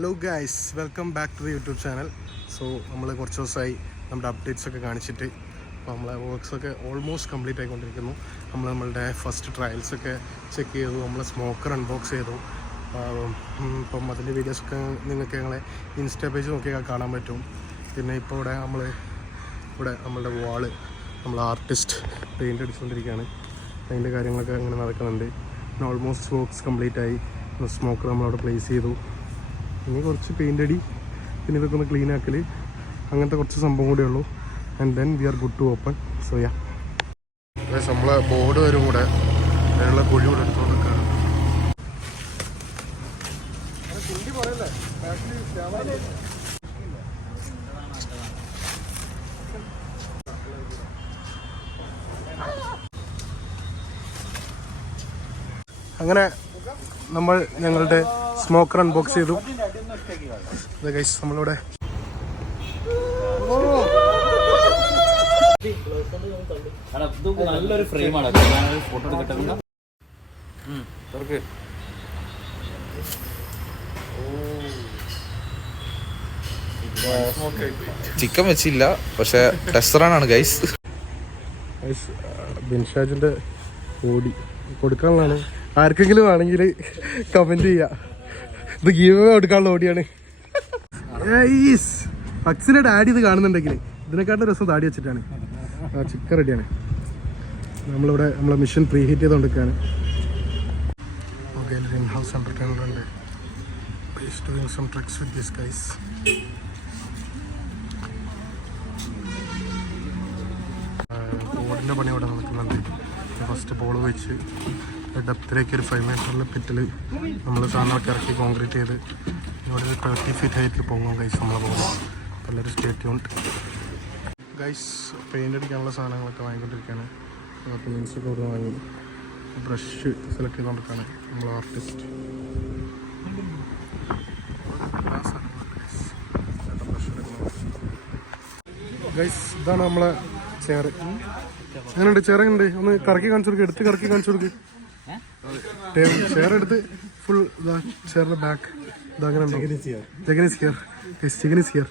Hello guys, welcome back to the YouTube channel. So നമ്മൾ കുറച്ച് ദിവസമായി നമ്മുടെ അപ്ഡേറ്റ്സൊക്കെ കാണിച്ചിട്ട്. അപ്പോൾ നമ്മളെ വർക്ക്സൊക്കെ ഓൾമോസ്റ്റ് കംപ്ലീറ്റ് ആയിക്കൊണ്ടിരിക്കുന്നു. നമ്മളുടെ ഫസ്റ്റ് ട്രയൽസൊക്കെ ചെക്ക് ചെയ്തു, നമ്മൾ സ്മോക്കർ അൺബോക്സ് ചെയ്തു. ഇപ്പം അതിൻ്റെ വീഡിയോസൊക്കെ നിങ്ങൾക്ക് ഞങ്ങളെ ഇൻസ്റ്റാ പേജ് നോക്കിയാൽ കാണാൻ പറ്റും. പിന്നെ ഇപ്പോൾ ഇവിടെ നമ്മളുടെ വാള് നമ്മൾ ആർട്ടിസ്റ്റ് പെയിൻ്റ് അടിച്ചുകൊണ്ടിരിക്കുകയാണ്. അതിൻ്റെ കാര്യങ്ങളൊക്കെ അങ്ങനെ നടക്കുന്നുണ്ട്. പിന്നെ ഓൾമോസ്റ്റ് വർക്ക്സ് കംപ്ലീറ്റ് ആയി. സ്മോക്കർ നമ്മളവിടെ പ്ലേസ് ചെയ്തു. ഇനി കുറച്ച് പെയിൻ്റ് അടി, പിന്നെ ഇതൊക്കെ ഒന്ന് ക്ലീൻ ആക്കൽ, അങ്ങനത്തെ കുറച്ച് സംഭവം കൂടെ ഉള്ളൂ. And then we are good to open. So yeah, നമ്മളെ ബോർഡ് വരും കൂടെ അതിനുള്ള കുഴി കൂടെ എടുത്തുകൊണ്ട് നിൽക്കുകയാണ്. അങ്ങനെ നമ്മൾ ഞങ്ങളുടെ സ്മോക്കർ അൺബോക്സ് ചെയ്തു. ഗൈസ്, നമ്മളിവിടെ നല്ലൊരു ഫ്രെയിമാണ്. ഫോട്ടോ എടുക്കട്ടെ. ചിക്കൻ വെച്ചില്ല, പക്ഷെ ടെസ്റ്ററാണ് ഗൈസ്. ബിൻഷാജിന്റെ ഓടി കൊടുക്കാനുള്ളതാണ്. ആർക്കെങ്കിലും വേണമെങ്കിൽ കമന്റ് ചെയ്യാം. ഇത് ഗീവ് കൊടുക്കാനുള്ള ഓടിയാണ്. പക്സിന്റെ ഡാഡി ഇത് കാണുന്നുണ്ടെങ്കിൽ ഇതിനെക്കാട്ടും രസം താടി വെച്ചിട്ടാണ്. ചിക്കൻ റെഡിയാണ്. നമ്മളിവിടെ നമ്മളെ മിഷൻ പ്രീ ഹീറ്റ് ചെയ്തുകൊണ്ടിരിക്കുകയാണ്. ഇൻ ഹൗസ് എന്റർടൈനർ ഉണ്ട്. Doing some tricks with this guys. ബോർഡിൻ്റെ പണി ഇവിടെ നടക്കുന്നുണ്ട്. ഫസ്റ്റ് ബോൾ വെച്ച് ഡെപ്തിലേക്ക് ഒരു 5 മീറ്ററിൽ പിറ്റിൽ നമ്മൾ സാധനമൊക്കെ ഇറക്കി കോൺക്രീറ്റ് ചെയ്ത് ഇവിടെ ഒരു 30 ഫീറ്റ് ഹൈറ്റിൽ പോകും ഗൈസ് നമ്മളെ ബോർഡ്. നല്ലൊരു സ്റ്റേ ട്യൂൺഡ് ഗൈസ്. പെയിൻ്റ് അടിക്കാനുള്ള സാധനങ്ങളൊക്കെ വാങ്ങിക്കൊണ്ടിരിക്കുകയാണ്. പെയിൻസൊക്കെ ഇവിടെ വാങ്ങി ബ്രഷ് സെലക്ട് ചെയ്തുകൊണ്ടിരിക്കുകയാണ് നമ്മൾ ആർട്ടിസ്റ്റ്. ഗൈസ്, ഇതാണ് നമ്മളെ ചെയർ. എങ്ങനെയുണ്ട് ചെയർ? എങ്ങനെയുണ്ട്? ഒന്ന് കറക്കി കാണിച്ചു കൊടുക്കുക, എടുത്ത് കറക്കി കാണിച്ചു കൊടുക്കുക. ചെയർ എടുത്ത് ഫുൾ ഇതാ ചെയറിന്റെ ബാക്ക് ഇതങ്ങനെ ഉണ്ടോ? Jagan is here. Jagan is here.